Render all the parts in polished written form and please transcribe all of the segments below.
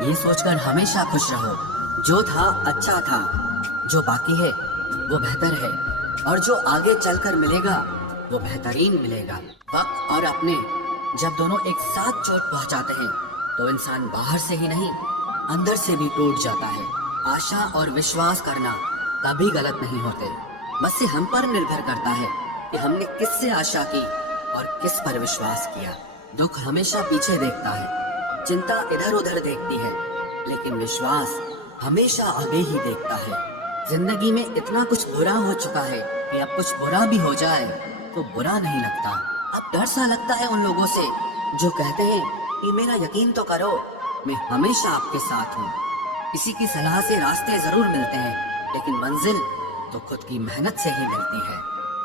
ये सोचकर हमेशा खुश रहो, जो था अच्छा था, जो बाकी है वो बेहतर है, और जो आगे चलकर मिलेगा वो बेहतरीन मिलेगा। वक्त और अपने जब दोनों एक साथ चोट पहुंचाते हैं तो इंसान बाहर से ही नहीं अंदर से भी टूट जाता है। आशा और विश्वास करना कभी गलत नहीं होते, बस ये हम पर निर्भर करता है कि हमने किससे आशा की और किस पर विश्वास किया। दुख हमेशा पीछे देखता है, चिंता इधर उधर देखती है, लेकिन विश्वास हमेशा आगे ही देखता है। जिंदगी में इतना कुछ बुरा हो चुका है कि अब कुछ बुरा भी हो जाए तो बुरा नहीं लगता। अब डर सा लगता है उन लोगों से जो कहते हैं कि मेरा यकीन तो करो, मैं हमेशा आपके साथ हूँ। किसी की सलाह से रास्ते जरूर मिलते हैं, लेकिन मंजिल तो खुद की मेहनत से ही मिलती है।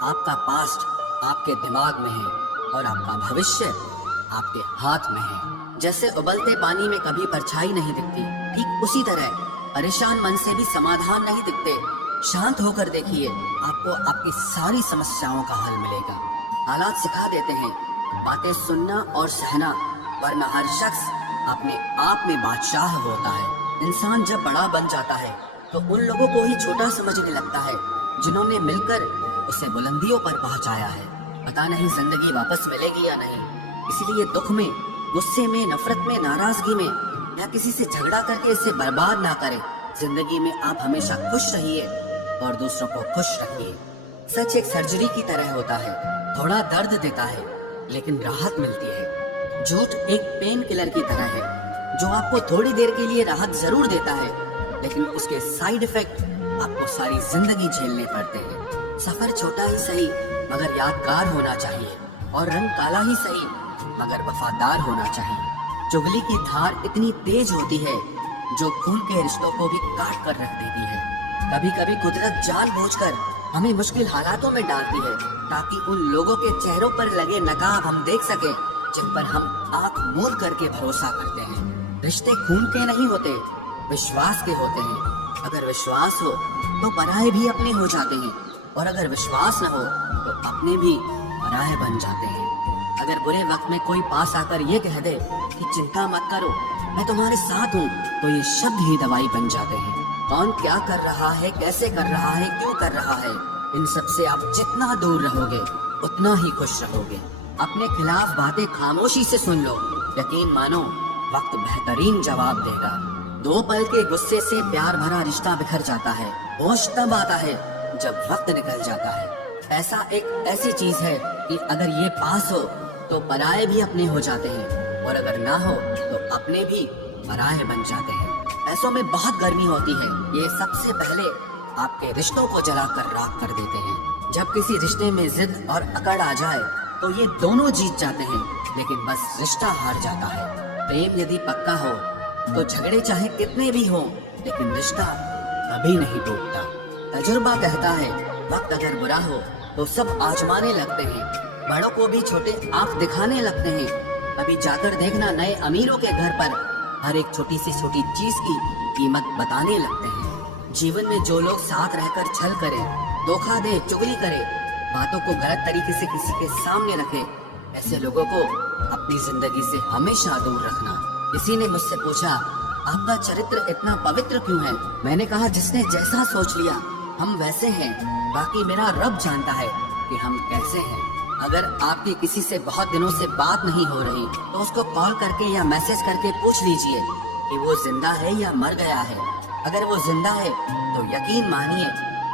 आपका पास्ट आपके दिमाग में है और आपका भविष्य आपके हाथ में है। जैसे उबलते पानी में कभी परछाई नहीं दिखती, ठीक उसी तरह परेशान मन से भी समाधान नहीं दिखते। शांत होकर देखिए, आपको आपकी सारी समस्याओं का हल मिलेगा। हालात सिखा देते हैं बातें सुनना और सहना, वरना हर शख्स अपने आप में बादशाह होता है। इंसान जब बड़ा बन जाता है तो उन लोगों को ही छोटा समझने लगता है जिन्होंने मिलकर उसे बुलंदियों पर पहुंचाया है। पता नहीं जिंदगी वापस मिलेगी या नहीं, इसीलिए दुख में, गुस्से में, नफरत में, नाराजगी में या किसी से झगड़ा करके इसे बर्बाद ना करें। जिंदगी में आप हमेशा खुश रहिए और दूसरों को खुश रखिए। सच एक सर्जरी की तरह होता है, थोड़ा दर्द देता है लेकिन राहत मिलती है। झूठ एक पेन किलर की तरह है जो आपको थोड़ी देर के लिए राहत जरूर देता है, लेकिन उसके साइड इफेक्ट आपको सारी जिंदगी झेलने पड़ते हैं। सफर छोटा ही सही मगर यादगार होना चाहिए, और रंग काला ही सही मगर वफादार होना चाहिए। चुगली की धार इतनी तेज होती है जो खून के रिश्तों को भी काट कर रख देती है। कभी कभी कुदरत जानबूझकर हमें मुश्किल हालातों में डालती है ताकि उन लोगों के चेहरों पर लगे नकाब हम देख सके जिन पर हम आंख मूंद करके भरोसा करते हैं। रिश्ते खून के नहीं होते, विश्वास के होते हैं। अगर विश्वास हो तो पराये भी अपने हो जाते हैं, और अगर विश्वास न हो तो अपने भी पराये बन जाते हैं। अगर बुरे वक्त में कोई पास आकर ये कह दे कि चिंता मत करो, मैं तुम्हारे साथ हूँ, तो ये शब्द ही दवाई बन जाते हैं। कौन क्या कर रहा है, कैसे कर रहा है, क्यों कर रहा है, इन सब से आप जितना दूर रहोगे उतना ही खुश रहोगे। अपने खिलाफ बातें खामोशी से सुन लो, यकीन मानो वक्त बेहतरीन जवाब देगा। 2 पल के गुस्से से प्यार भरा रिश्ता बिखर जाता है। होश तब आता है जब वक्त निकल जाता है। ऐसा एक ऐसी चीज है कि अगर ये पास हो तो पराये भी अपने हो जाते हैं, और अगर ना हो तो अपने भी पराये बन जाते हैं। ऐसों में बहुत गर्मी होती है, ये सबसे पहले आपके रिश्तों को जलाकर राख कर देते हैं। जब किसी रिश्ते में जिद और अकड़ आ जाए तो ये दोनों जीत जाते हैं, लेकिन बस रिश्ता हार जाता है। प्रेम यदि पक्का हो तो झगड़े चाहे कितने भी हों, लेकिन रिश्ता कभी नहीं टूटता। तजुर्बा कहता है वक्त अगर बुरा हो तो सब आजमाने लगते हैं, बड़ों को भी छोटे आंख दिखाने लगते हैं। अभी जाकर देखना नए अमीरों के घर पर हर एक छोटी से छोटी चीज की कीमत बताने लगते हैं। जीवन में जो लोग साथ रहकर छल करे, धोखा दे, चुगली करे, बातों को गलत तरीके से किसी के सामने रखे, ऐसे लोगों को अपनी जिंदगी से हमेशा दूर रखना। किसी ने मुझसे पूछा आपका चरित्र इतना पवित्र क्यों है? मैंने कहा जिसने जैसा सोच लिया हम वैसे हैं, बाकी मेरा रब जानता है कि हम कैसे हैं। अगर आपकी किसी से बहुत दिनों से बात नहीं हो रही तो उसको कॉल करके या मैसेज करके पूछ लीजिए कि वो जिंदा है या मर गया है। अगर वो जिंदा है तो यकीन मानिए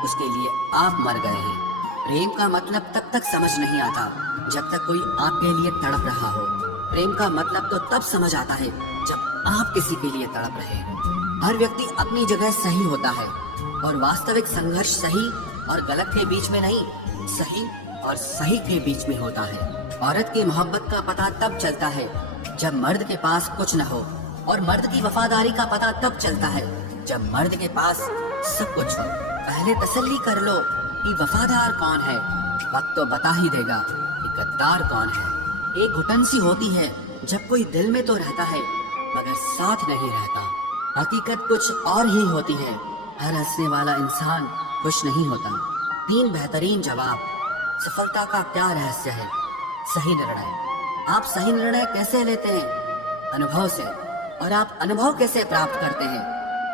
उसके लिए आप मर गए हैं। प्रेम का मतलब तब तक समझ नहीं आता जब तक कोई आपके लिए तड़प रहा हो। प्रेम का मतलब तो तब समझ आता है जब आप किसी के लिए तड़प रहे हो। हर व्यक्ति अपनी जगह सही होता है, और वास्तविक संघर्ष सही और गलत के बीच में नहीं, सही और सही के बीच में होता है। औरत की मोहब्बत का पता तब चलता है जब मर्द के पास कुछ न हो, और मर्द की वफादारी का पता तब चलता है जब मर्द के पास सब कुछ हो। पहले तसल्ली कर लो कि वफादार कौन है, वक्त तो बता ही देगा कि गद्दार कौन है। एक घुटन सी होती है जब कोई दिल में तो रहता है मगर साथ नहीं रहता। हकीकत कुछ और ही होती है, हर हंसने वाला इंसान खुश नहीं होता। 3 बेहतरीन जवाब। सफलता का क्या रहस्य है? सही निर्णय। आप सही निर्णय कैसे लेते हैं? अनुभव से। और आप अनुभव कैसे प्राप्त करते हैं?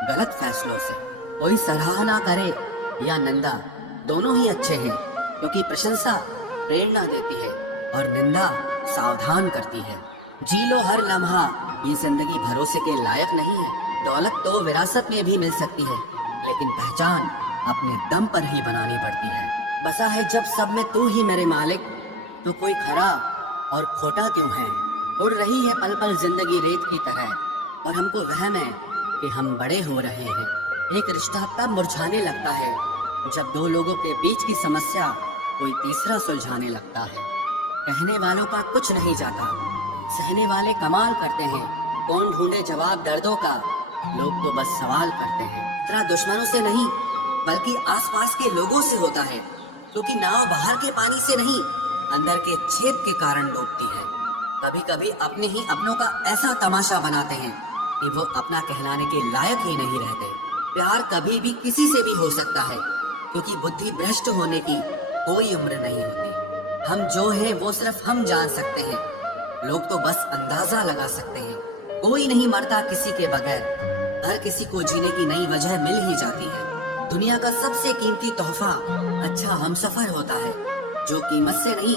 गलत फैसलों से। कोई सराहना करे या निंदा, दोनों ही अच्छे हैं, क्योंकि प्रशंसा प्रेरणा देती है और निंदा सावधान करती है। जी लो हर लम्हा, ये जिंदगी भरोसे के लायक नहीं है। दौलत तो विरासत में भी मिल सकती है, लेकिन पहचान अपने दम पर ही बनानी पड़ती है। बसा है जब सब में तू ही मेरे मालिक, तो कोई खरा और खोटा क्यों है? उड़ रही है पल पल जिंदगी रेत की तरह, और हमको वहम है कि हम बड़े हो रहे हैं। एक रिश्ता तब मुरझाने लगता है जब दो लोगों के बीच की समस्या कोई तीसरा सुलझाने लगता है। कहने वालों का कुछ नहीं जाता, सहने वाले कमाल करते हैं। कौन ढूंढे जवाब दर्दों का, लोग तो बस सवाल करते हैं। खतरा दुश्मनों से नहीं, बल्कि आसपास के लोगों से होता है, क्योंकि नाव बाहर के पानी से नहीं, अंदर के छेद के कारण डूबती है। कभी कभी अपने ही अपनों का ऐसा तमाशा बनाते हैं कि वो अपना कहलाने के लायक ही नहीं रहते। प्यार कभी भी किसी से भी हो सकता है, क्योंकि बुद्धि भ्रष्ट होने की कोई उम्र नहीं होती। हम जो हैं वो सिर्फ हम जान सकते हैं, लोग तो बस अंदाजा लगा सकते हैं। कोई नहीं मरता किसी के बगैर, हर किसी को जीने की नई वजह मिल ही जाती है। दुनिया का सबसे कीमती तोहफा अच्छा हमसफर होता है, जो कीमत से नहीं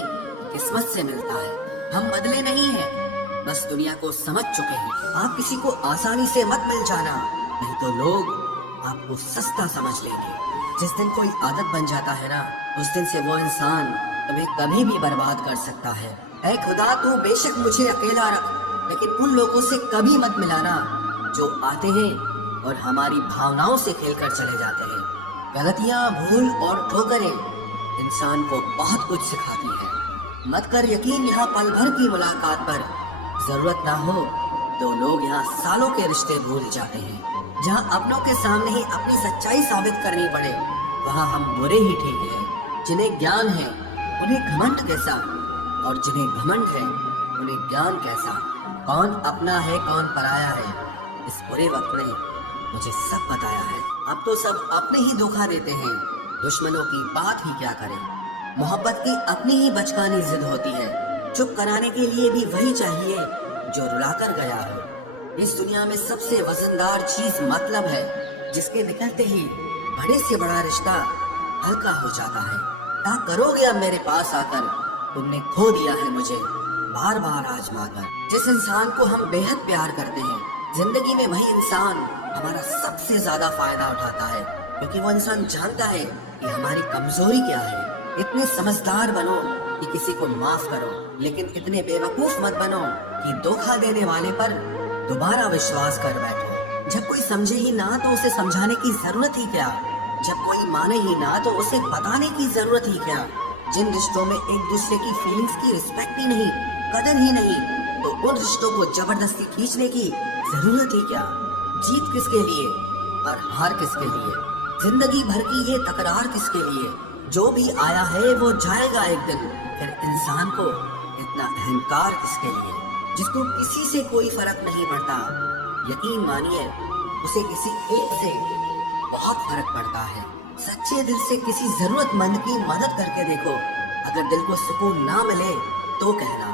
किस्मत से मिलता है। हम बदले नहीं हैं, बस दुनिया को समझ चुके हैं। आप किसी को आसानी से मत मिल जाना, नहीं तो लोग आपको सस्ता समझ लेंगे। जिस दिन कोई आदत बन जाता है ना, उस दिन से वो इंसान तुम्हें कभी भी बर्बाद कर सकता है। ऐ खुदा, तू बेशक मुझे अकेला रख, लेकिन उन लोगों से कभी मत मिलाना जो आते हैं और हमारी भावनाओं से खेलकर चले जाते हैं। गलतियां, भूल और ठोकरें इंसान को बहुत कुछ सिखाती है। मत कर यकीन यहाँ पल भर की मुलाकात पर, जरूरत ना हो तो लोग यहाँ सालों के रिश्ते भूल जाते हैं। जहाँ अपनों के सामने ही अपनी सच्चाई साबित करनी पड़े, वहाँ हम बुरे ही ठीक हैं। जिन्हें ज्ञान है उन्हें घमंड कैसा, और जिन्हें घमंड है उन्हें ज्ञान कैसा। कौन अपना है कौन पराया है, इस बुरे वक्त ने मुझे सब बताया है। अब तो सब अपने ही धोखा देते हैं, दुश्मनों की बात ही क्या करें। मोहब्बत की अपनी ही बचकानी जिद होती है, चुप कराने के लिए भी वही चाहिए जो रुलाकर गया हो। इस दुनिया में सबसे वजनदार चीज मतलब है, जिसके निकलते ही बड़े से बड़ा रिश्ता हल्का हो जाता है। क्या करोगे अब मेरे पास आकर, तुमने खो दिया है मुझे बार बार आजमा कर। जिस इंसान को हम बेहद प्यार करते हैं, जिंदगी में वही इंसान हमारा सबसे ज्यादा फायदा उठाता है, क्योंकि वो इंसान जानता है कि हमारी कमजोरी क्या है। इतने समझदार बनो कि किसी को माफ करो, लेकिन इतने बेवकूफ मत बनो कि धोखा देने वाले पर दोबारा विश्वास कर बैठो। जब कोई समझे ही ना तो उसे समझाने की जरूरत ही क्या, जब कोई माने ही ना तो उसे बताने की जरूरत ही क्या। जिन रिश्तों में एक दूसरे की फीलिंग्स की रिस्पेक्ट ही नहीं, कदर ही नहीं, तो उन रिश्तों को जबरदस्ती खींचने की जरूरत ही क्या। जीत किसके लिए और हार किसके लिए, जिंदगी भर की ये तकरार किसके लिए। जो भी आया है वो जाएगा एक दिन, फिर इंसान को इतना अहंकार किसके लिए, जिसको किसी से कोई फर्क नहीं पड़ता। यकीन मानिए, उसे किसी एक से बहुत फर्क पड़ता है। सच्चे दिल से किसी जरूरतमंद की मदद करके देखो, अगर दिल को सुकून ना मिले तो कहना,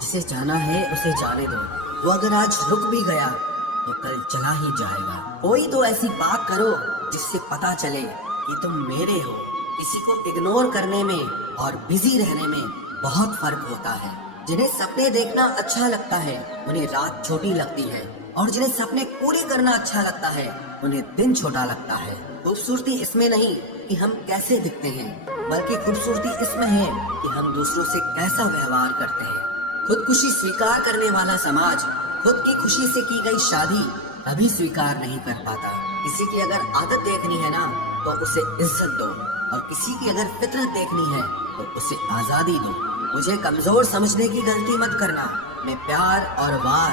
जिसे जाना है उसे जाने दो। वो अगर आज रुक भी गया तो कल चला ही जाएगा। कोई तो ऐसी बात करो जिससे पता चले कि तुम मेरे हो। किसी को इग्नोर करने में और बिजी रहने में बहुत फर्क होता है। जिन्हें सपने देखना अच्छा लगता है उन्हें रात छोटी लगती है, और जिन्हें सपने पूरे करना अच्छा लगता है उन्हें दिन छोटा लगता है। खूबसूरती इसमें नहीं कि हम कैसे दिखते हैं, बल्कि खूबसूरती इसमें है कि हम दूसरों से कैसा व्यवहार करते हैं। खुदकुशी स्वीकार करने वाला समाज खुद की खुशी से की गई शादी कभी स्वीकार नहीं कर पाता। किसी की अगर आदत देखनी है ना तो उसे इज्जत दो, और किसी की अगर फितरत देखनी है तो उसे आजादी दो। मुझे कमजोर समझने की गलती मत करना। मैं प्यार और वार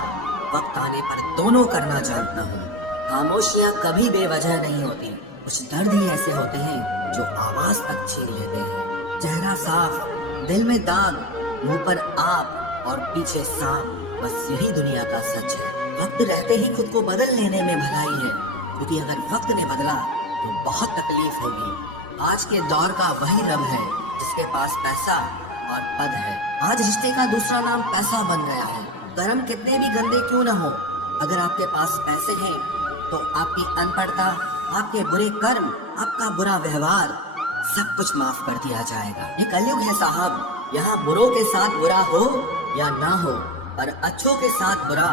वक्त आने पर दोनों करना जानता हूँ। खामोशियाँ कभी बेवजह नहीं होती, कुछ दर्द ही ऐसे होते हैं जो आवाज तक छीन लेते हैं। चेहरा साफ, दिल में दाग, मुंह पर आप और पीछे सांप, बस यही दुनिया का सच है। वक्त रहते ही खुद को बदल लेने में भलाई है, क्योंकि अगर वक्त ने बदला तो बहुत तकलीफ होगी। आज के दौर का वही रब है जिसके पास पैसा और पद है। आज रिश्ते का दूसरा नाम पैसा बन गया है। कर्म कितने भी गंदे क्यों ना हो, अगर आपके पास पैसे हैं तो आपकी अनपढ़ता, आपके बुरे कर्म, आपका बुरा व्यवहार सब कुछ माफ कर दिया जाएगा। ये कलयुग है साहब, यहाँ बुरों के साथ बुरा हो या ना हो, पर अच्छों के साथ बुरा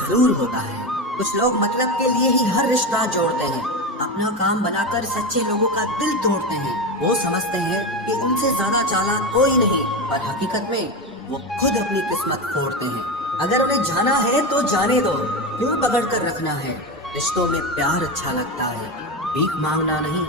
जरूर होता है। कुछ लोग मतलब के लिए ही हर रिश्ता जोड़ते हैं, अपना काम बनाकर सच्चे लोगों का दिल तोड़ते हैं। वो समझते हैं कि उनसे ज्यादा चालाक कोई नहीं, पर हकीकत में वो खुद अपनी किस्मत फोड़ते हैं। अगर उन्हें जाना है तो जाने दो, क्यों पकड़ कर रखना है। रिश्तों में प्यार अच्छा लगता है, भीख मांगना नहीं।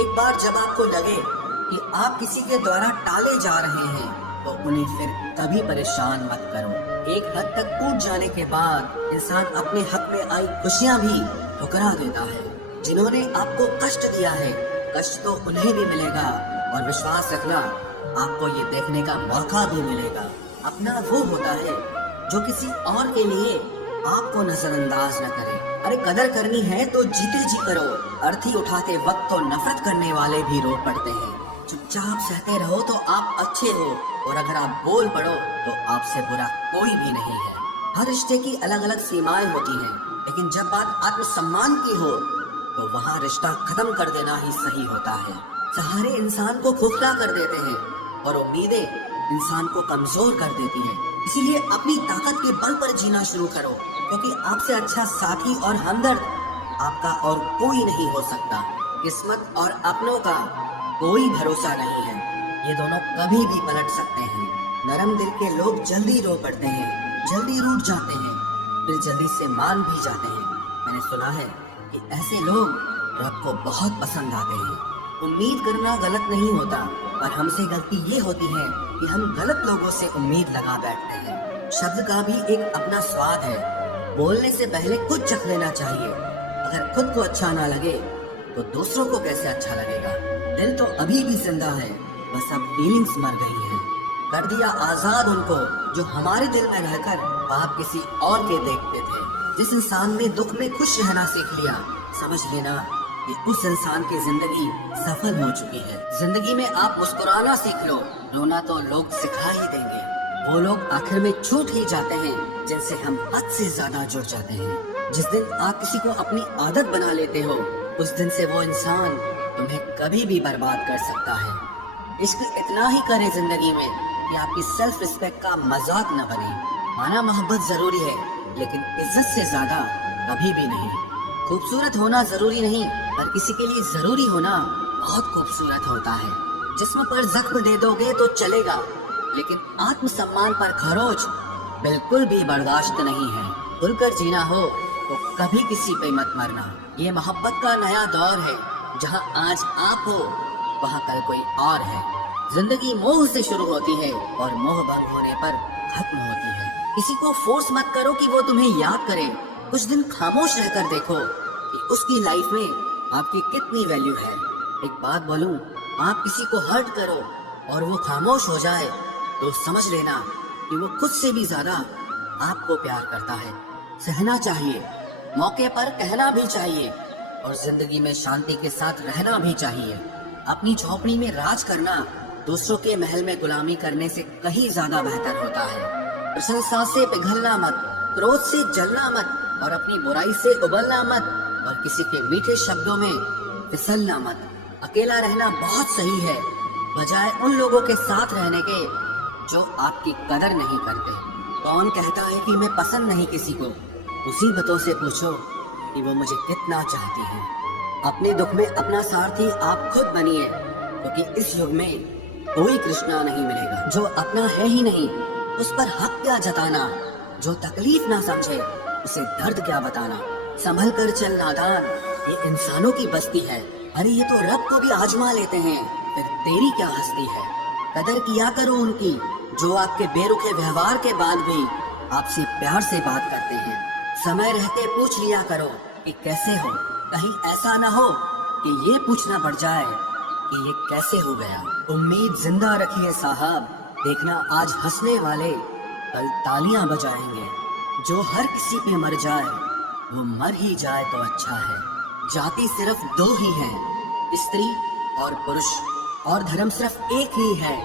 एक बार जब आपको लगे कि आप किसी के द्वारा टाले जा रहे हैं तो उन्हें फिर कभी परेशान मत करो। एक हद तक टूट जाने के बाद इंसान अपने हक में आई खुशियां भी ठुकरा देता है। जिन्होंने आपको कष्ट दिया है, कष्ट तो उन्हें भी मिलेगा, और विश्वास रखना आपको ये देखने का मौका भी मिलेगा। अपना वो होता है जो किसी और के लिए आपको नजरअंदाज न करे। अरे कदर करनी है तो जीते जी करो। अर्थी उठाते वक्त तो नफरत करने वाले भी रो पड़ते हैं। चुपचाप सहते रहो तो आप अच्छे हो, और अगर आप बोल पड़ो तो आपसे बुरा कोई भी नहीं है। हर रिश्ते की अलग अलग सीमाएं होती हैं, लेकिन जब बात आत्मसम्मान की हो तो वहाँ रिश्ता खत्म कर देना ही सही होता है। सहारे इंसान को खोखला कर देते हैं और उम्मीदें इंसान को कमजोर कर देती हैं। इसीलिए अपनी ताकत के बल पर जीना शुरू करो, क्योंकि आपसे अच्छा साथी और हमदर्द आपका और कोई नहीं हो सकता। किस्मत और अपनों का कोई भरोसा नहीं है, ये दोनों कभी भी पलट सकते हैं। नरम दिल के लोग जल्दी रो पड़ते हैं, जल्दी रूठ जाते हैं, फिर जल्दी से मान भी जाते हैं। मैंने सुना है कि ऐसे लोग रब को बहुत पसंद आते हैं। उम्मीद करना गलत नहीं होता, पर हमसे गलती ये होती है कि हम गलत लोगों से उम्मीद लगा बैठते हैं। शब्द का भी एक अपना स्वाद है, बोलने से पहले खुद चख लेना चाहिए। अगर खुद को अच्छा ना लगे तो दूसरों को कैसे अच्छा लगेगा। दिल तो अभी भी जिंदा है, बस अब फीलिंग्स मर गई हैं। कर दिया आजाद उनको जो हमारे दिल में रहकर पाप किसी और के देखते थे। जिस इंसान ने दुख में खुश रहना सीख लिया, समझ लेना कि उस इंसान की जिंदगी सफल हो चुकी है। जिंदगी में आप मुस्कुराना सीख लो, रोना तो लोग सिखा ही देंगे। वो लोग आखिर में छूट ही जाते हैं जिनसे हम हद से ज्यादा जुड़ जाते हैं। जिस दिन आप किसी को अपनी आदत बना लेते हो, उस दिन से वो इंसान तुम्हें कभी भी बर्बाद कर सकता है। इश्क इतना ही करे जिंदगी में कि आपकी सेल्फ रिस्पेक्ट का मजाक न बने। माना मोहब्बत जरूरी है, लेकिन इज्जत से ज्यादा कभी भी नहीं। खूबसूरत होना जरूरी नहीं, पर किसी के लिए जरूरी होना बहुत खूबसूरत होता है। जिस्म पर जख्म दे दोगे तो चलेगा, लेकिन आत्मसम्मान पर खरोच बिल्कुल भी बर्दाश्त नहीं है। खुलकर जीना हो तो कभी किसी पे मत मरना। ये मोहब्बत का नया दौर है, जहाँ आज आप हो वहाँ कल कोई और है। जिंदगी मोह से शुरू होती है और मोह भंग होने पर खत्म होती है। किसी को फोर्स मत करो कि वो तुम्हें याद करे। कुछ दिन खामोश रहकर देखो कि उसकी लाइफ में आपकी कितनी वैल्यू है। एक बात बोलूं, आप किसी को हर्ट करो और वो खामोश हो जाए तो समझ लेना कि वो खुद से भी ज्यादा आपको प्यार करता है। सहना चाहिए, मौके पर कहना भी चाहिए, और जिंदगी में शांति के साथ रहना भी चाहिए। अपनी झोपड़ी में राज करना दूसरों के महल में गुलामी करने से कहीं ज्यादा बेहतर होता है। प्रशंसा से पिघलना मत, क्रोध से जलना मत, और अपनी बुराई से उबलना मत, और किसी के मीठे शब्दों में फिसलना मत। अकेला रहना बहुत सही है, बजाय उन लोगों के साथ रहने के जो आपकी कदर नहीं करते। कौन कहता है कि मैं पसंद नहीं किसी को? मुसीबतों से पूछो कि वो मुझे कितना चाहती है। अपने दुख में अपना सारथी आप खुद बनिए, क्योंकि इस युग में कोई कृष्णा नहीं मिलेगा। जो अपना है ही नहीं, उस पर हक क्या जताना। जो तकलीफ ना समझे, उसे दर्द क्या बताना। संभल कर चल नादान, ये इंसानों की बस्ती है। अरे ये तो रब को भी आजमा लेते हैं, फिर तेरी क्या हस्ती है। कदर किया करो उनकी जो आपके बेरुखे व्यवहार के बाद भी आपसे प्यार से बात करते हैं। समय रहते पूछ लिया करो कि कैसे हो, कहीं ऐसा ना हो कि ये पूछना पड़ जाए कि ये कैसे हो गया। उम्मीद जिंदा रखिए साहब, देखना आज हंसने वाले कल तालियां बजाएंगे। जो हर किसी पे मर जाए वो मर ही जाए तो अच्छा है। जाति सिर्फ दो ही है, स्त्री और पुरुष, और धर्म सिर्फ एक ही है,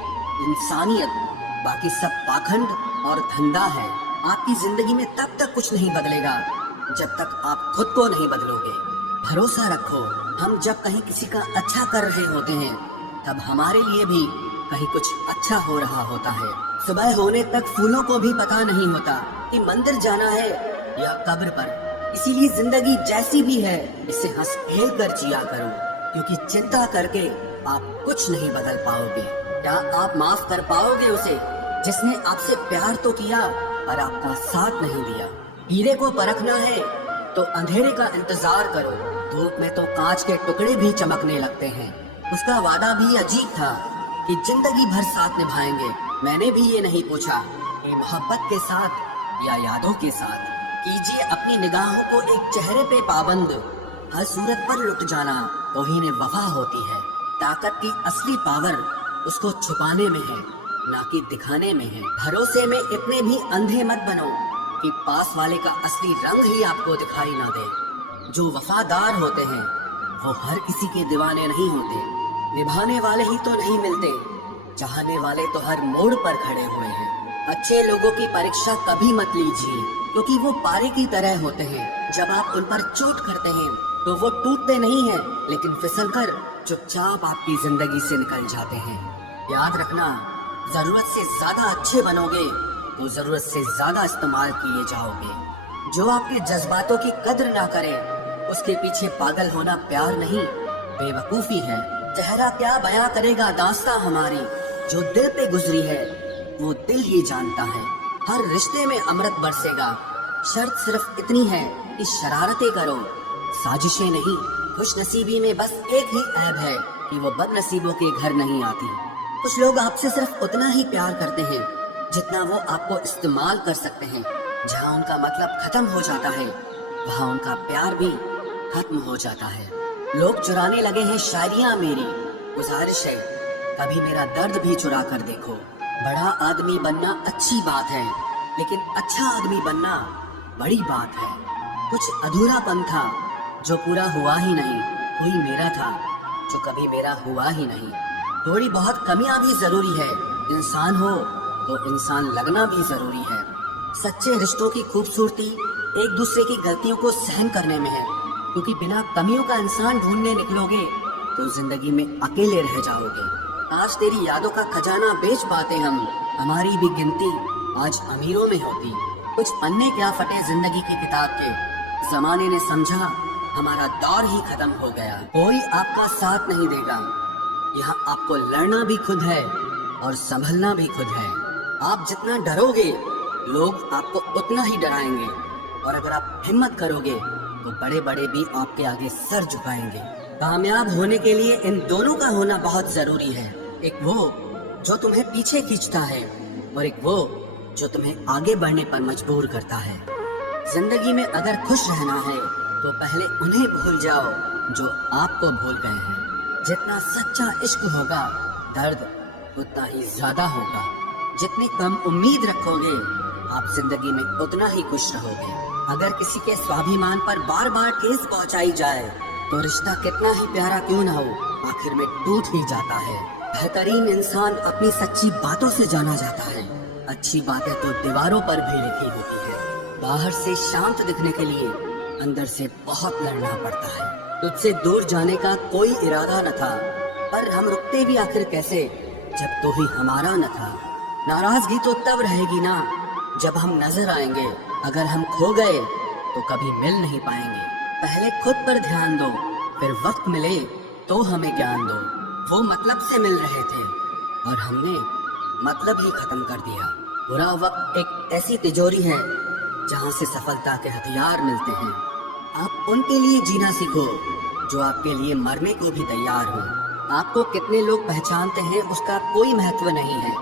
इंसानियत। बाकी सब पाखंड और धंधा है। आपकी जिंदगी में तब तक कुछ नहीं बदलेगा जब तक आप खुद को नहीं बदलोगे। भरोसा रखो, हम जब कहीं किसी का अच्छा कर रहे होते हैं तब हमारे लिए भी कहीं कुछ अच्छा हो रहा होता है। सुबह होने तक फूलों को भी पता नहीं होता कि मंदिर जाना है या कब्र पर। इसीलिए जिंदगी जैसी भी है इसे हंस खेल कर जिया करो, क्योंकि चिंता करके आप कुछ नहीं बदल पाओगे। क्या आप माफ कर पाओगे उसे जिसने आपसे प्यार तो किया पर आपका साथ नहीं दिया? हीरे को परखना है तो अंधेरे का इंतजार करो। धूप में तो कांच के टुकड़े भी चमकने लगते हैं। उसका वादा भी अजीब था कि जिंदगी भर साथ निभाएंगे। मैंने भी ये नहीं पूछा कि मोहब्बत के साथ या यादों के साथ। कीजिए अपनी निगाहों को एक चेहरे पे पाबंद, हर सूरत पर लुट जाना तौहीन वफा होती है। ताकत की असली पावर उसको छुपाने में है, ना कि दिखाने में है। भरोसे में इतने भी अंधे मत बनो कि पास वाले का असली रंग ही आपको दिखाई ना दे। जो वफादार होते हैं वो हर किसी के दीवाने नहीं होते। निभाने वाले ही तो नहीं मिलते, चाहने वाले तो हर मोड़ पर खड़े हुए हैं। अच्छे लोगों की परीक्षा कभी मत लीजिए, क्योंकि वो पारे की तरह होते हैं। जब आप उन पर चोट करते हैं तो वो टूटते नहीं हैं, लेकिन फिसलकर चुपचाप आपकी जिंदगी से निकल जाते हैं। याद रखना, जरूरत से ज्यादा अच्छे बनोगे तो जरूरत से ज्यादा इस्तेमाल किए जाओगे। जो आपके जज्बातों की कद्र ना करे उसके पीछे पागल होना प्यार नहीं, बेवकूफी है। चेहरा क्या बयां करेगा दास्तां हमारी, जो दिल पे गुजरी है वो दिल ही जानता है। हर रिश्ते में अमृत बरसेगा, शर्त सिर्फ इतनी है कि शरारतें करो, साजिशें नहीं। खुशनसीबी में बस एक ही ऐब है कि वो बदनसीबों के घर नहीं आती। कुछ लोग आपसे सिर्फ उतना ही प्यार करते हैं जितना वो आपको इस्तेमाल कर सकते हैं। जहाँ उनका मतलब खत्म हो जाता है वहाँ उनका प्यार भी खत्म हो जाता है। लोग चुराने लगे हैं शायरियाँ मेरी, गुजारिश है कभी मेरा दर्द भी चुरा कर देखो। बड़ा आदमी बनना अच्छी बात है, लेकिन अच्छा आदमी बनना बड़ी बात है। कुछ अधूरापन था जो पूरा हुआ ही नहीं, कोई मेरा था जो कभी मेरा हुआ ही नहीं। थोड़ी बहुत कमियां भी जरूरी है, इंसान हो तो इंसान लगना भी जरूरी है। सच्चे रिश्तों की खूबसूरती एक दूसरे की गलतियों को सहन करने में है, क्योंकि बिना कमियों का इंसान ढूंढने निकलोगे तो जिंदगी में अकेले रह जाओगे। आज तेरी यादों का खजाना बेच पाते हम, हमारी भी गिनती आज अमीरों में होती। कुछ पन्ने क्या फटे जिंदगी की किताब के, जमाने ने समझा हमारा दौर ही खत्म हो गया। कोई आपका साथ नहीं देगा, यहाँ आपको लड़ना भी खुद है और संभलना भी खुद है। आप जितना डरोगे लोग आपको उतना ही डराएंगे, और अगर आप हिम्मत करोगे तो बड़े बड़े भी आपके आगे सर झुकाएंगे। कामयाब होने के लिए इन दोनों का होना बहुत जरूरी है। एक वो जो तुम्हें पीछे खींचता है और एक वो जो तुम्हें आगे बढ़ने पर मजबूर करता है। जिंदगी में अगर खुश रहना है तो पहले उन्हें भूल जाओ जो आपको भूल गए हैं। जितना सच्चा इश्क होगा दर्द उतना ही ज्यादा होगा। जितनी कम उम्मीद रखोगे आप जिंदगी में उतना ही खुश रहोगे। अगर किसी के स्वाभिमान पर बार बार ठेस पहुंचाई जाए तो रिश्ता कितना ही प्यारा क्यों ना हो आखिर में टूट ही जाता है। बेहतरीन इंसान अपनी सच्ची बातों से जाना जाता है। अच्छी बातें तो दीवारों पर भी लिखी होती है। बाहर से शांत दिखने के लिए अंदर से बहुत लड़ना पड़ता है। तुझसे दूर जाने का कोई इरादा न था, पर हम रुकते भी आखिर कैसे जब तो ही हमारा न था। नाराजगी तो तब रहेगी ना जब हम नजर आएंगे। अगर हम खो गए तो कभी मिल नहीं पाएंगे। पहले खुद पर ध्यान दो, फिर वक्त मिले तो हमें ज्ञान दो। वो मतलब से मिल रहे थे और हमने मतलब ही खत्म कर दिया। बुरा वक्त एक ऐसी तिजोरी है जहाँ से सफलता के हथियार मिलते हैं। आप उनके लिए जीना सीखो जो आपके लिए मरने को भी तैयार हो। आपको कितने लोग पहचानते हैं उसका कोई महत्व नहीं है,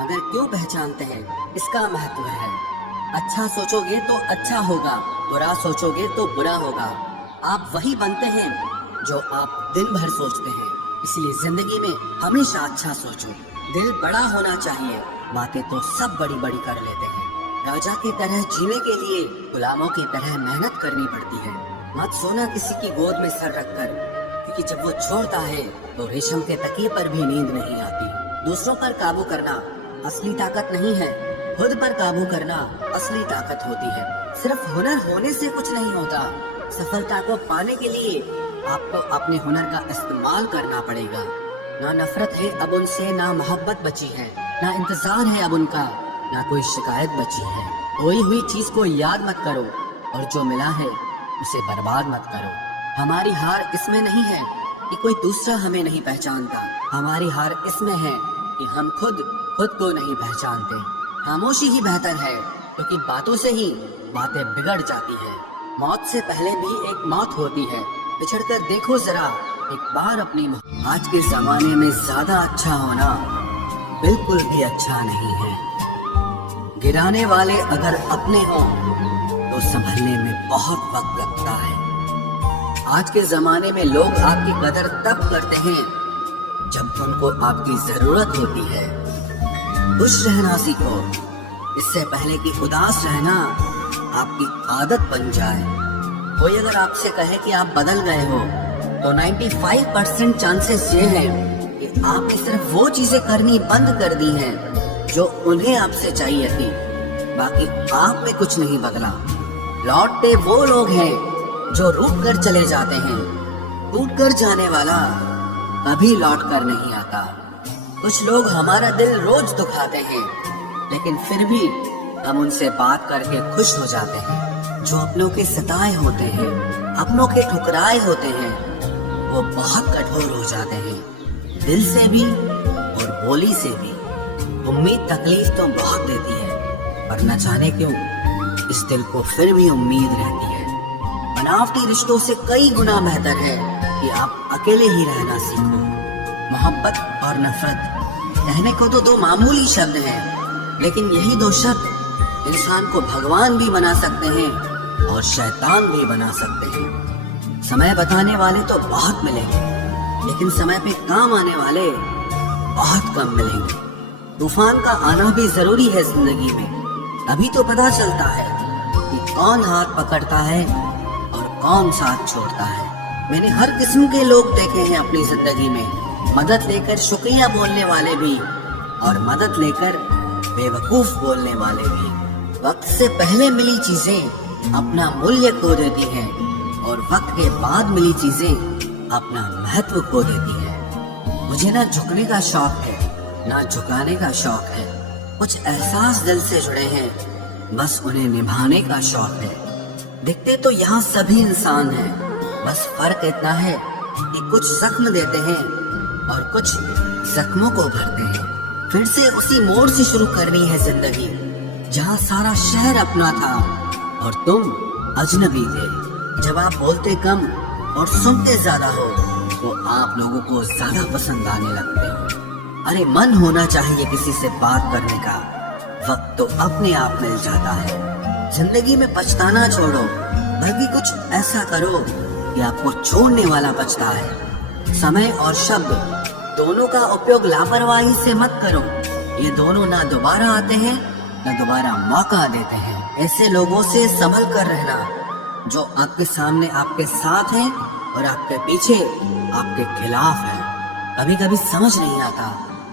मगर क्यों पहचानते हैं इसका महत्व है। अच्छा सोचोगे तो अच्छा होगा, बुरा सोचोगे तो बुरा होगा। आप वही बनते हैं जो आप दिन भर सोचते हैं। इसलिए जिंदगी में हमेशा अच्छा सोचो। दिल बड़ा होना चाहिए, बातें तो सब बड़ी बड़ी कर लेते हैं। राजा की तरह जीने के लिए गुलामों की तरह मेहनत करनी पड़ती है। मत सोना किसी की गोद में सर रखकर, क्योंकि जब वो छोड़ता है तो रेशम के तकिए पर भी नींद नहीं आती। दूसरों पर काबू करना असली ताकत नहीं है, खुद पर काबू करना असली ताकत होती है। सिर्फ हुनर होने से कुछ नहीं होता। सफलता को पाने के लिए आपको अपने हुनर का इस्तेमाल करना पड़ेगा। ना नफरत है अब उनसे, ना मोहब्बत बची है, ना इंतजार है अब उनका, ना कोई शिकायत बची है। खोई हुई चीज को याद मत करो और जो मिला है उसे बर्बाद मत करो। हमारी हार इसमें नहीं है कि कोई दूसरा हमें नहीं पहचानता, हमारी हार इसमें है कि हम खुद को नहीं पहचानते। खामोशी ही बेहतर है, क्योंकि बातों से ही बातें बिगड़ जाती है। मौत से पहले भी एक मौत होती है, पिछड़ कर देखो जरा एक बार अपनी। आज के जमाने में ज्यादा अच्छा होना बिल्कुल भी अच्छा नहीं है। गिराने वाले अगर अपने हों तो संभलने में बहुत वक्त लगता है। आज के जमाने में लोग आपकी कदर तब करते हैं जब उनको आपकी जरूरत होती है। खुश रहना सीखो, इससे पहले कि उदास रहना आपकी आदत बन जाए। कोई अगर आपसे कहे कि आप बदल गए हो तो 95% चांसेस ये हैं कि आपने सिर्फ वो चीजें करनी बंद कर दी हैं जो उन्हें आपसे चाहिए थी, बाकी आप में कुछ नहीं बदला। लौटते वो लोग हैं जो रूठ कर चले जाते हैं, टूट कर जाने वाला कभी लौट कर नहीं आता। कुछ लोग हमारा दिल रोज दुखाते हैं, लेकिन फिर भी हम उनसे बात करके खुश हो जाते हैं। जो अपनों के सताए होते हैं, अपनों के ठुकराए होते हैं, वो बहुत कठोर हो जाते हैं, दिल से भी और बोली से भी। उम्मीद तकलीफ तो बहुत देती है, पर न जाने क्यों इस दिल को फिर भी उम्मीद रहती है। बनावटी रिश्तों से कई गुना बेहतर है कि आप अकेले ही रहना सीखो। मोहब्बत और नफरत कहने को तो दो मामूली शब्द हैं, लेकिन यही दो शब्द इंसान को भगवान भी बना सकते हैं और शैतान भी बना सकते हैं। समय बताने वाले तो बहुत मिलेंगे, लेकिन समय पे काम आने वाले बहुत कम मिलेंगे। तूफान का आना भी जरूरी है जिंदगी में, तभी तो पता चलता है कि कौन हाथ पकड़ता है और कौन साथ छोड़ता है। मैंने हर किस्म के लोग देखे हैं अपनी जिंदगी में, मदद लेकर शुक्रिया बोलने वाले भी और मदद लेकर बेवकूफ बोलने वाले भी। वक्त से पहले मिली चीजें अपना मूल्य खो देती हैं और वक्त के बाद मिली चीजें अपना महत्व खो देती हैं। मुझे ना झुकने का शौक है ना झुकाने का शौक है, कुछ एहसास दिल से जुड़े हैं, बस उन्हें निभाने का शौक है। दिखते तो यहाँ सभी इंसान हैं, बस फर्क इतना है कि कुछ जख्म देते हैं और कुछ जख्मों को भरते हैं। फिर से उसी मोड़ से शुरू करनी है जिंदगी, जहाँ सारा शहर अपना था और तुम अजनबी थे। जब आप बोलते कम और सुनते ज्यादा हो तो आप लोगों को ज्यादा पसंद आने लगते हो। अरे मन होना चाहिए किसी से बात करने का, वक्त तो अपने आप मिल जाता है। जिंदगी में पछताना छोड़ो, बल्कि कुछ ऐसा करो कि आपको छोड़ने वाला पछताए। समय और शब्द दोनों का उपयोग लापरवाही से मत करो, ये दोनों ना दोबारा आते हैं ना दोबारा मौका देते हैं। ऐसे लोगों से संभल कर रहना जो आपके सामने आपके साथ हैं और आपके पीछे आपके खिलाफ हैं। कभी कभी समझ नहीं आता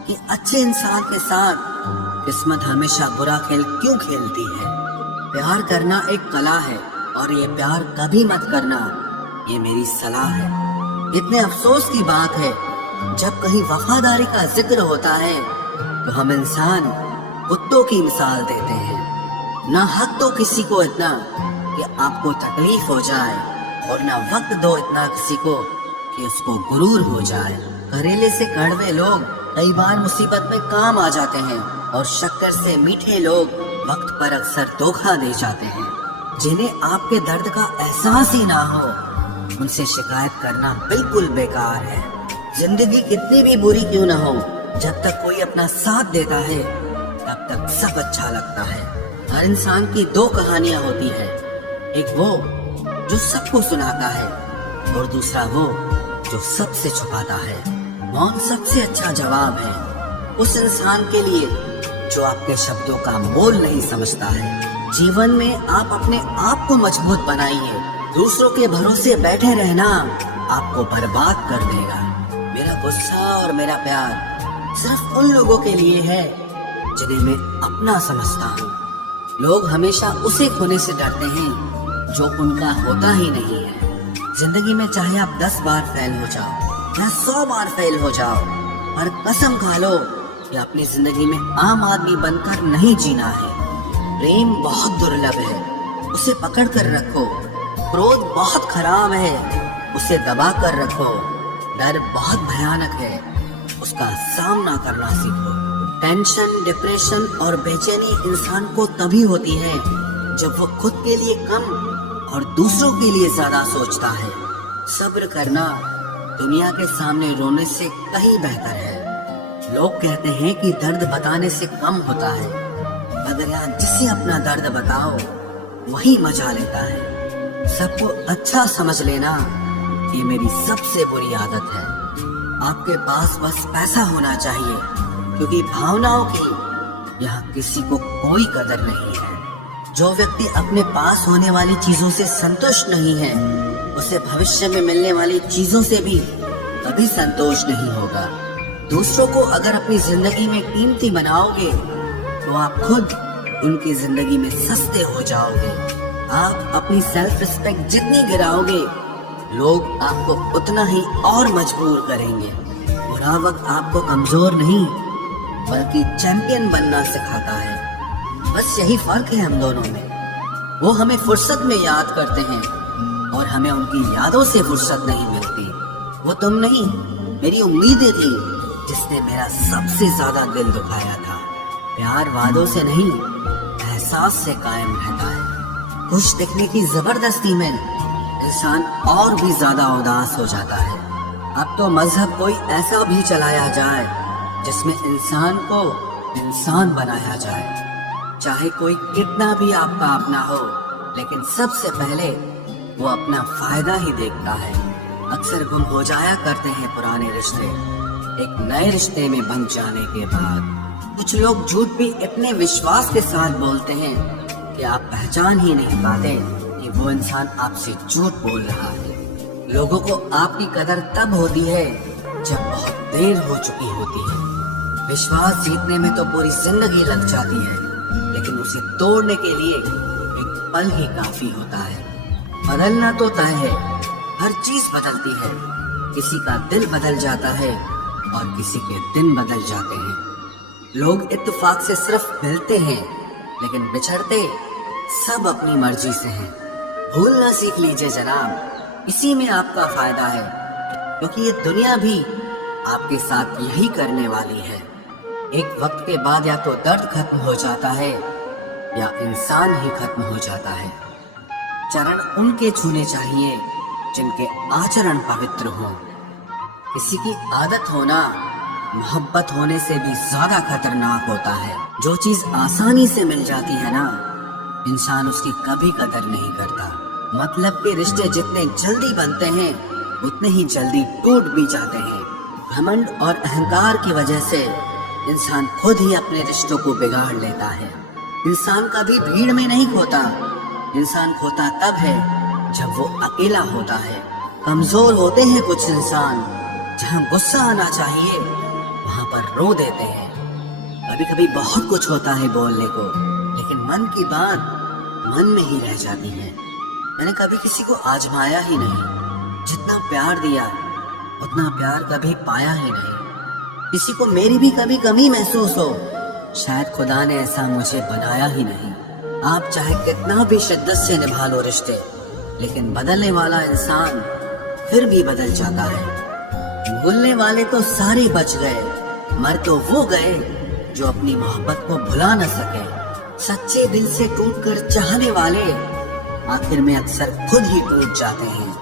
कि अच्छे इंसान के साथ किस्मत हमेशा बुरा खेल क्यों खेलती है। प्यार करना एक कला है और ये प्यार कभी मत करना, ये मेरी सलाह है। इतने अफसोस की बात है, जब कहीं वफादारी का जिक्र होता है तो हम इंसान कुत्तों की मिसाल देते हैं। ना हक दो किसी को इतना कि आपको तकलीफ हो जाए, और ना वक्त दो इतना किसी को कि उसको गुरूर हो जाए। करेले से कड़वे लोग कई बार मुसीबत में काम आ जाते हैं, और शक्कर से मीठे लोग वक्त पर अक्सर धोखा दे जाते हैं। जिन्हें आपके दर्द का एहसास ही ना हो, उनसे शिकायत करना बिल्कुल बेकार है। जिंदगी कितनी भी बुरी क्यों ना हो, जब तक कोई अपना साथ देता है तब तक सब अच्छा लगता है। हर इंसान की दो कहानियां होती है, एक वो जो सबको सुनाता है और दूसरा वो जो सबसे छुपाता है। मौन सबसे अच्छा जवाब है उस इंसान के लिए जो आपके शब्दों का मोल नहीं समझता है। जीवन में आप अपने आप को मजबूत बनाइए, दूसरों के भरोसे बैठे रहना आपको बर्बाद कर देगा। मेरा गुस्सा और मेरा प्यार सिर्फ उन लोगों के लिए है जिन्हें मैं अपना समझता हूँ। लोग हमेशा उसे खोने से डरते हैं जो उनका होता ही नहीं है। जिंदगी में चाहे आप 10 बार फेल हो जाओ या 100 बार फेल हो जाओ, पर कसम खा लो कि अपनी जिंदगी में आम आदमी बनकर नहीं जीना है। प्रेम बहुत दुर्लभ है, उसे पकड़ कर रखो। क्रोध बहुत खराब है, उसे दबा कर रखो। डर बहुत भयानक है, उसका सामना करना सीखो। टेंशन, डिप्रेशन और बेचैनी इंसान को तभी होती है जब वो खुद के लिए कम और दूसरों के लिए ज्यादा सोचता है। सब्र करना दुनिया के सामने रोने से कहीं बेहतर है। लोग कहते हैं कि दर्द बताने से कम होता है, मगर यहाँ जिसे अपना दर्द बताओ वही मजा लेता है। सबको अच्छा समझ लेना ये मेरी सबसे बुरी आदत है। आपके पास बस पैसा होना चाहिए, क्योंकि भावनाओं की यहाँ किसी को कोई कदर नहीं है। जो व्यक्ति अपने पास होने वाली चीजों से संतुष्ट नहीं है, उसे भविष्य में मिलने वाली चीजों से भी कभी संतोष नहीं होगा। दूसरों को अगर अपनी जिंदगी में कीमती बनाओगे तो आप खुद उनकी जिंदगी में सस्ते हो जाओगे। आप अपनी सेल्फ रिस्पेक्ट जितनी गिराओगे, लोग आपको उतना ही और मजबूर करेंगे। बुरा वक्त आपको कमजोर नहीं बल्कि चैंपियन बनना सिखाता है। बस यही फर्क है हम दोनों में। वो हमें फुर्सत में याद करते हैं और हमें उनकी यादों से फुर्सत नहीं मिलती। वो तुम नहीं, मेरी उम्मीदें थी जिसने मेरा सबसे ज्यादा दिल दुखाया था। प्यार वादों से नहीं, एहसास से कायम रहता है। खुश दिखने की जबरदस्ती में इंसान और भी ज्यादा उदास हो जाता है। अब तो मजहब कोई ऐसा भी चलाया जाए जिसमें इंसान को इंसान बनाया जाए। चाहे कोई कितना भी आपका अपना हो, लेकिन सबसे पहले वो अपना फायदा ही देखता है। अक्सर गुम हो जाया करते हैं पुराने रिश्ते एक नए रिश्ते में बन जाने के बाद। कुछ लोग झूठ भी इतने विश्वास के साथ बोलते हैं कि आप पहचान ही नहीं पाते कि वो इंसान आपसे झूठ बोल रहा है। लोगों को आपकी कदर तब होती है जब बहुत देर हो चुकी होती है। विश्वास जीतने में तो पूरी जिंदगी लग जाती है, लेकिन उसे तोड़ने के लिए एक पल ही काफी होता है। बदलना तो तय है, हर चीज बदलती है। किसी का दिल बदल जाता है और किसी के दिन बदल जाते हैं। लोग इत्तेफाक से सिर्फ मिलते हैं, लेकिन बिछड़ते सब अपनी मर्जी से हैं। भूलना सीख लीजिए जनाब, इसी में आपका फायदा है, क्योंकि ये दुनिया भी आपके साथ यही करने वाली है। एक वक्त के बाद या तो दर्द खत्म हो जाता है या इंसान ही खत्म हो जाता है। चरण उनके छूने चाहिए जिनके आचरण पवित्र हों। किसी की आदत होना मोहब्बत होने से भी ज्यादा खतरनाक होता है। जो चीज आसानी से मिल जाती है ना, इंसान उसकी कभी कदर नहीं करता। मतलब के रिश्ते जितने जल्दी बनते हैं उतने ही जल्दी टूट भी जाते हैं। घमंड और अहंकार की वजह से इंसान खुद ही अपने रिश्तों को बिगाड़ लेता है। इंसान कभी भीड़ में नहीं खोता, इंसान खोता तब है जब वो अकेला होता है। कमजोर होते हैं कुछ इंसान, जहाँ गुस्सा आना चाहिए वहाँ पर रो देते हैं। कभी कभी बहुत कुछ होता है बोलने को, लेकिन मन की बात मन में ही रह जाती है। मैंने कभी किसी को आजमाया ही नहीं। जितना प्यार दिया उतना प्यार कभी पाया ही नहीं। किसी को मेरी भी कभी कमी महसूस हो, शायद खुदा ने ऐसा मुझे बनाया ही नहीं। आप चाहे कितना भी शिद्दत से निभा लो रिश्ते, लेकिन बदलने वाला इंसान फिर भी बदल जाता है। भूलने वाले तो सारे बच गए, मर तो वो गए जो अपनी मोहब्बत को भुला न सके। सच्चे दिल से टूटकर चाहने वाले आखिर में अक्सर खुद ही टूट जाते हैं।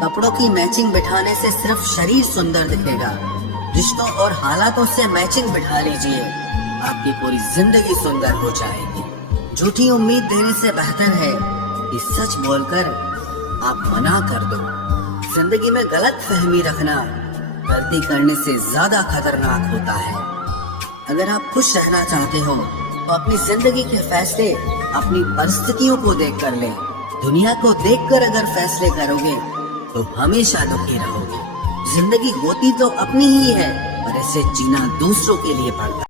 कपड़ों की मैचिंग बिठाने से सिर्फ शरीर सुंदर दिखेगा, रिश्तों और हालातों से मैचिंग बिठा लीजिए, आपकी पूरी जिंदगी सुंदर हो जाएगी। झूठी उम्मीद देने से बेहतर है कि सच बोलकर आप मना कर दो। जिंदगी में गलत फहमी रखना गलती करने से ज्यादा खतरनाक होता है। अगर आप खुश रहना चाहते हो तो अपनी जिंदगी के फैसले अपनी परिस्थितियों को देख कर लें। दुनिया को देखकर अगर फैसले करोगे तो हमेशा दुखी रहोगे। जिंदगी होती तो अपनी ही है, पर इसे जीना दूसरों के लिए पड़ता है।